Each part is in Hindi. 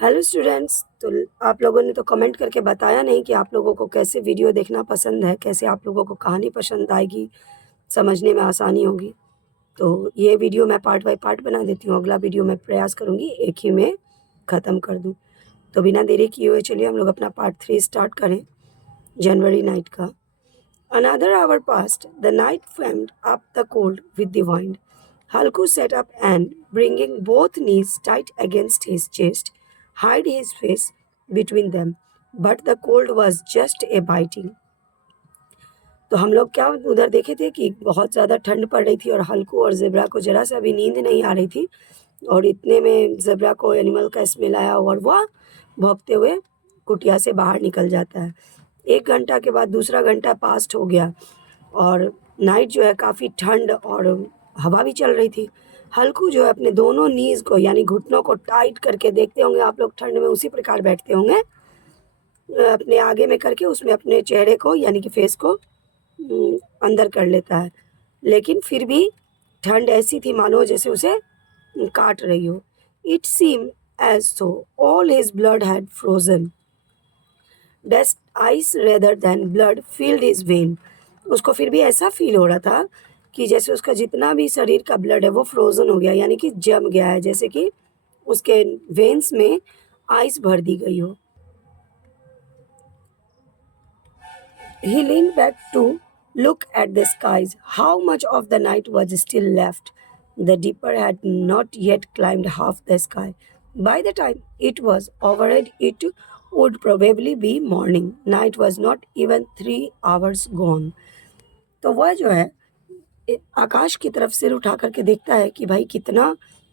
Hello students. तो आप लोगों ने तो कमेंट करके बताया नहीं कि आप लोगों को कैसे वीडियो देखना पसंद है, कैसे आप लोगों को कहानी पसंद आएगी, समझने में आसानी होगी। तो ये वीडियो मैं पार्ट बाय पार्ट बना देती हूँ। अगला वीडियो मैं प्रयास करूँगी एक ही में ख़त्म कर दूँ। तो बिना देरी किए हुए चलिए हम लोग अपना पार्ट 3 स्टार्ट करें, जनवरी नाइट का। Another hour passed. The night flamed up the cold with the wind. Halku sat up and, bringing both knees tight against his chest, hid his face between them. But the cold was just a biting. तो हम लोग क्या उधर देखे थे कि बहुत ज़्यादा ठंड पड़ रही थी और हल्कू और ज़ेब्रा को ज़रा सा भी नींद नहीं आ रही थी। और इतने में ज़ेब्रा को एनिमल का स्मेल आया और वह भौंकते हुए कुटिया से बाहर निकल जाता है। 1 घंटा के बाद दूसरा घंटा पास्ट हो गया और नाइट जो है काफ़ी ठंड और हवा भी चल रही थी। हल्कू जो है अपने दोनों नीज़ को यानी घुटनों को टाइट करके, देखते होंगे आप लोग ठंड में उसी प्रकार बैठते होंगे, अपने आगे में करके उसमें अपने चेहरे को यानी कि फेस को अंदर कर लेता है। लेकिन फिर भी ठंड ऐसी थी मानो जैसे उसे काट रही हो। It seem as so all his blood had frozen just ice rather than blood filled his vein. उसको फिर भी ऐसा फील हो रहा था कि जैसे उसका जितना भी शरीर का ब्लड है वो फ्रोज़न हो गया, यानी कि जम गया है, जैसे कि उसके वेन्स में आइस भर दी गई हो। He leaned back to look at the skies. How much of the night was still left? The Dipper had not yet climbed half the sky. By the time it was overhead, it would probably be morning. Night was not even 3 hours gone. तो वह जो है आकाश की तरफ सिर उठा करके देखता है कि भाई कितना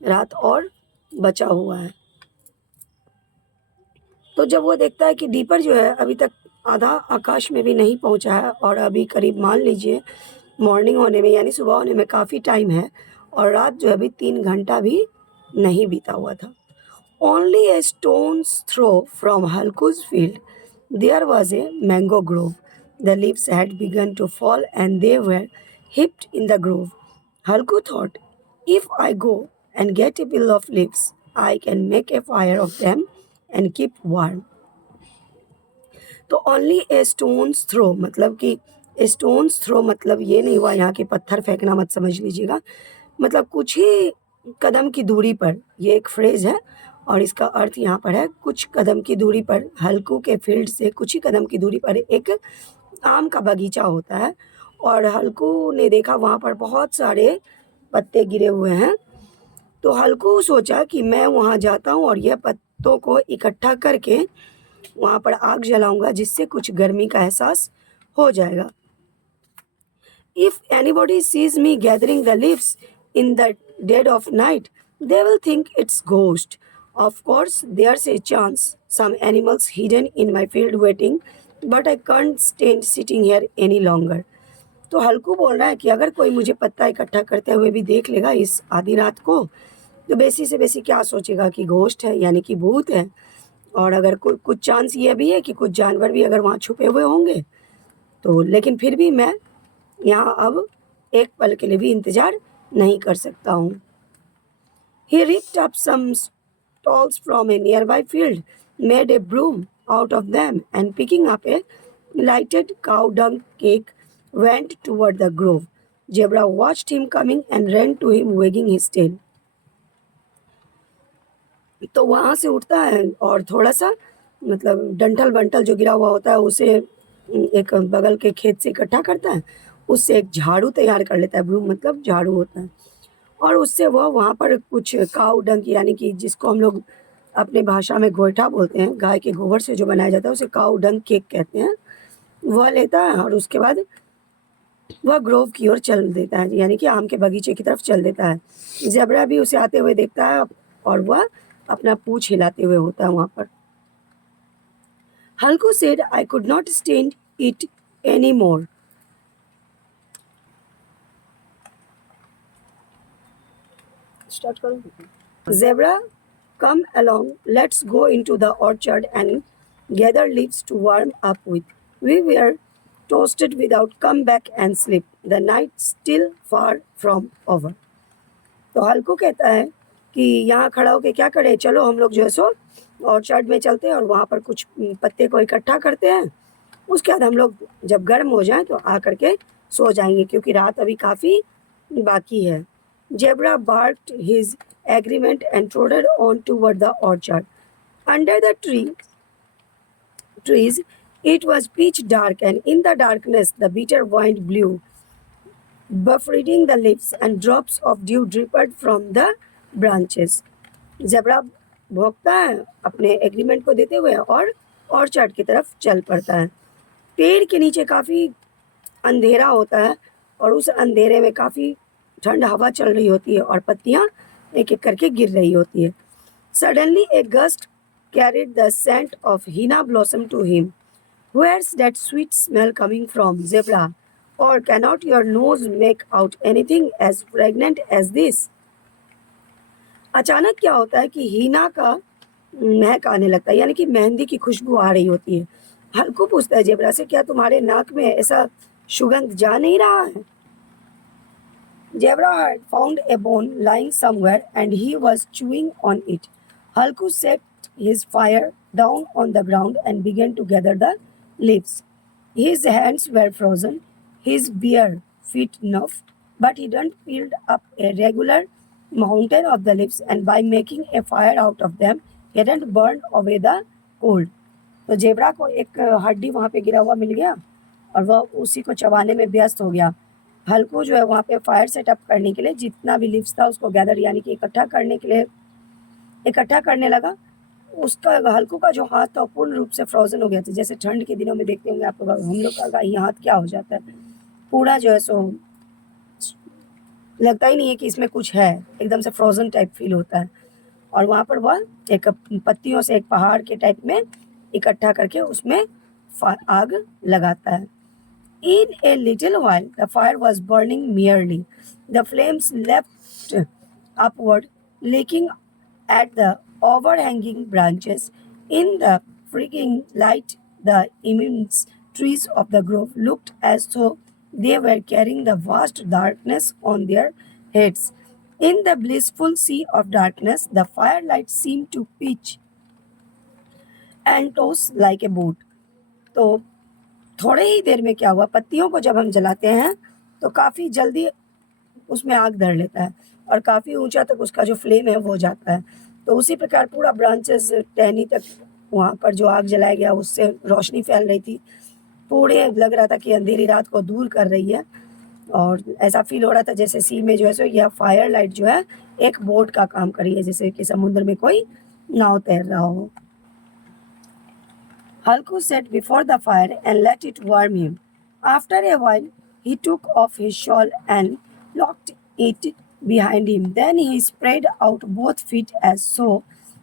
रात और बचा हुआ है। तो जब वो देखता है कि डीपर जो है अभी तक आधा आकाश में भी नहीं पहुंचा है और अभी करीब मान लीजिए मॉर्निंग होने में यानी सुबह होने में काफ़ी टाइम है और रात जो है अभी 3 घंटा भी नहीं बीता हुआ था। Only a stone's throw from Halku's field there was a mango grove. The leaves had begun to fall and they were heaped in the grove. Halku thought, if I go and get a bill of leaves, I can make a fire of them and keep warm. तो ओनली ए स्टोन्स थ्रो मतलब कि स्टोन्स थ्रो मतलब ये नहीं हुआ यहाँ के पत्थर फेंकना मत समझ लीजिएगा, मतलब कुछ ही कदम की दूरी पर, ये एक फ्रेज है और इसका अर्थ यहाँ पर है कुछ कदम की दूरी पर, हल्कू के फील्ड से कुछ ही कदम की दूरी पर एक आम का बगीचा होता है और हल्कू ने देखा वहाँ पर बहुत सारे पत्ते गिरे हुए हैं। तो हल्कू सोचा कि मैं वहाँ जाता हूँ और यह पत्तों को इकट्ठा करके वहाँ पर आग जलाऊंगा जिससे कुछ गर्मी का एहसास हो जाएगा। If anybody sees me gathering the leaves in the dead of night, they will think it's ghost. Of course, there's a chance some animals hidden in my field waiting, but I can't stand sitting here any longer. तो हल्कू बोल रहा है कि अगर कोई मुझे पत्ता इकट्ठा करते हुए भी देख लेगा इस आधी रात को, तो बेसी से बेसी क्या सोचेगा कि घोस्ट है यानी कि भूत है। और अगर कुछ चांस ये भी है कि कुछ जानवर भी अगर वहाँ छुपे हुए होंगे तो, लेकिन फिर भी मैं यहाँ अब एक पल के लिए भी इंतज़ार नहीं कर सकता हूँ। He ripped up some stalks from a nearby field, made a broom out of them, and picking up a lighted cow dung cake, went toward the grove. Zebra watched him coming and ran to him wagging his tail. तो वहाँ से उठता है और थोड़ा सा मतलब डंठल बंठल जो गिरा हुआ होता है उसे एक बगल के खेत से इकट्ठा करता है, उससे एक झाड़ू तैयार कर लेता है, ब्रूम मतलब झाड़ू होता है, और उससे वह वहाँ पर कुछ काऊ डंक यानी कि जिसको हम लोग अपने भाषा में गोइठा बोलते हैं, गाय के गोबर से जो बनाया जाता है उसे काऊ डंक केक कहते हैं, वह लेता है और उसके बाद वह ग्रोव की ओर चल देता है यानी कि आम के बगीचे की तरफ चल देता है। ज़ेब्रा भी उसे आते हुए देखता है और वह अपना पूँछ हिलाते हुए होता है वहाँ पर। हल्कू said, I could not stand it anymore. Start करो। Zebra, come along, let's go into the orchard and gather leaves to warm up with. We were toasted without come back and sleep. The night still far from over. तो हल्कू कहता है कि यहाँ खड़ा होके क्या करें, चलो हम लोग जो है सो ऑर्चर्ड में चलते हैं और वहाँ पर कुछ पत्ते को इकट्ठा करते हैं, उसके बाद हम लोग जब गर्म हो जाएं तो आ करके सो जाएंगे क्योंकि रात अभी काफ़ी बाकी है। Zebra barked his agreement and trotted on toward the orchard. Under the trees, it was pitch dark, and in the darkness, the bitter wind blew, buffeting the leaves, and drops of dew drippled from the branches. Zebra भौंकता है अपने एग्रीमेंट को देते हुए और ऑर्चर्ड की तरफ चल पड़ता है। पेड़ के नीचे काफ़ी अंधेरा होता है और उस अंधेरे में काफ़ी ठंड हवा चल रही होती है और पत्तियाँ एक एक करके गिर रही होती है। Suddenly a gust carried the scent of henna blossom to him. Where's that sweet smell coming from, Zebra? Or cannot your nose make out anything as fragrant as this? अचानक क्या होता है कि हीना का महक आने लगता है, यानी कि मेहंदी की खुशबू आ रही होती है। हल्कू पूछता है जेब्रा से, क्या तुम्हारे नाक में ऐसा सुगंध जा नहीं रहा है? Zebra had found a bone lying somewhere and he was chewing on it. Halku set his fire down on the ground and began to gather the leaves. His hands were frozen, his bare feet numbed, but he didn't peeled up a regular mountain of the leaves, and by making a fire out of them, he hadn't burned away the cold. तो जेबरा को एक हड्डी वहाँ पे गिरा हुआ मिल गया और वह उसी को चबाने में व्यस्त हो गया। हल्कू जो है वहाँ पे फायर सेटअप करने के लिए जितना भी लिव्स था उसको गैदर यानी कि इकट्ठा करने के लिए इकट्ठा करने लगा। उसका हल्कू का जो हाथ था पूर्ण रूप से फ्रोजन हो गया था। जैसे ठंड के दिनों में देखते होंगे आप लोग, हम लोग का ये हाथ क्या हो जाता है, पूरा जो है सो लगता ही नहीं है कि इसमें कुछ है, एकदम से फ्रोजन टाइप फील होता है। और वहाँ पर वह एक पत्तियों से एक पहाड़ के टाइप में इकट्ठा करके उसमें आग लगाता है। In a little while, the fire was burning merrily. The flames leapt upward, licking at the overhanging branches. In the freaking light, the immense trees of the grove looked as though they were carrying the vast darkness on their heads. In the blissful sea of darkness, the firelight seemed to pitch and toss like a boat. तो थोड़े ही देर में क्या हुआ, पत्तियों को जब हम जलाते हैं तो काफ़ी जल्दी उसमें आग धर लेता है और काफ़ी ऊंचा तक उसका जो फ्लेम है वो जाता है। तो उसी प्रकार पूरा ब्रांचेस टहनी तक वहाँ पर जो आग जलाया गया उससे रोशनी फैल रही थी। पूरे लग रहा था कि अंधेरी रात को दूर कर रही है और ऐसा फील हो रहा था जैसे सी में जो है सो यह फायर लाइट जो है एक बोट का काम कर रही है, जैसे कि समुद्र में कोई नाव तैर रहा हो। Halku sat before the fire and let it warm him. After a while, he took off his shawl and locked it behind him. Then he spread out both feet as so,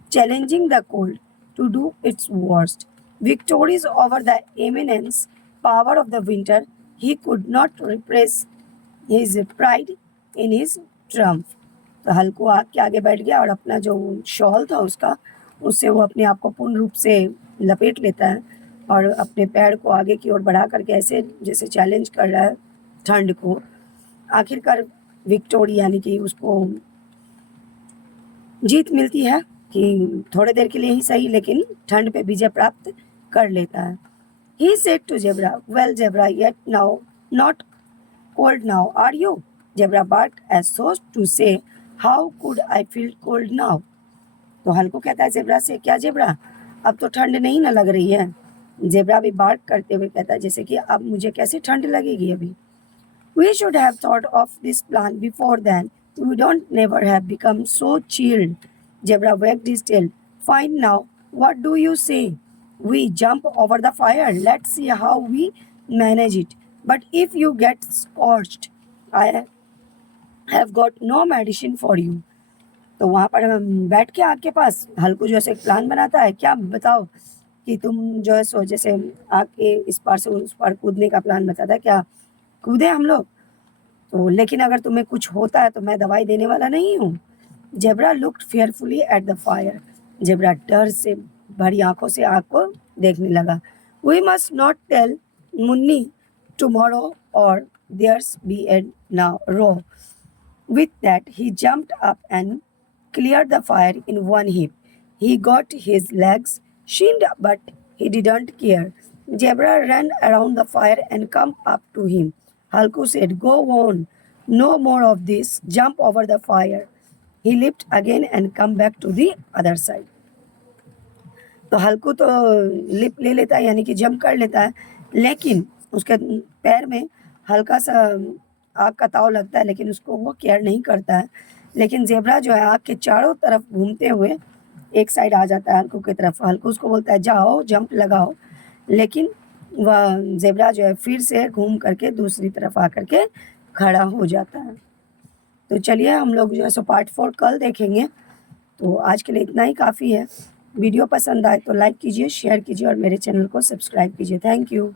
challenging the cold to do its worst. Victorious over the immense power of the winter, he could not repress his pride in his triumph. तो हल्कू आग के आगे बैठ गया और अपना जो शॉल था उसका उससे वो अपने आप को पूर्ण रूप से लपेट लेता है और अपने पैर को आगे की ओर बढ़ा करके ऐसे जैसे चैलेंज कर रहा है ठंड को। आखिरकार विक्टोरी यानी कि उसको जीत मिलती है कि थोड़ी देर के लिए ही सही लेकिन ठंड पे विजय प्राप्त कर लेता है। He said to Zebra, "Well, Zebra, yet now not cold now, are you?" Zebra barked as so to say, "How could I feel cold now?" तो हल्कू कहता है जेब्रा से, क्या जेब्रा अब तो ठंड नहीं ना लग रही है? जेब्रा भी बार्क करते हुए कहता है जैसे कि अब मुझे कैसे ठंड लगेगी अभी? We should have thought of this plan before then. We don't never have become so chilled. Zebra wagged his tail. Fine now, what do you say? We jump over the fire. Let's see how we manage it. But if you get scorched, I have got no medicine for you. तो वहाँ पर बैठ के आग के पास हल्कू जो है एक प्लान बनाता है, क्या बताओ कि तुम जो है सो जैसे आग के इस पार से उस पार कूदने का प्लान बताता है, क्या कूदे हम लोग? तो लेकिन अगर तुम्हें कुछ होता है तो मैं दवाई देने वाला नहीं हूँ। Jabra looked fearfully at the fire. Jabra डर से भरी आंखों से आग को देखने लगा। We must not tell Munni tomorrow or there's be a row. With that, he jumped up and cleared the fire in one heap. He got his legs shinned, but he didn't care. Zebra ran around the fire and come up to him. Halku said, "Go on, no more of this. Jump over the fire." He leaped again and come back to the other side. तो हल्कू तो लिप ले लेता है यानी कि जंप कर लेता है, लेकिन उसके पैर में हल्का सा आग का ताव लगता है, लेकिन उसको वो केयर नहीं करता है। लेकिन ज़ेब्रा जो है आग के चारों तरफ घूमते हुए एक साइड आ जाता है हल्कू की तरफ। हल्कू उसको बोलता है, जाओ जंप लगाओ, लेकिन वह ज़ेब्रा जो है फिर से घूम करके दूसरी तरफ आकर के खड़ा हो जाता है। तो चलिए हम लोग जो है सो पार्ट 4 कल देखेंगे। तो आज के लिए इतना ही काफ़ी है। वीडियो पसंद आए तो लाइक कीजिए, शेयर कीजिए और मेरे चैनल को सब्सक्राइब कीजिए। Thank you.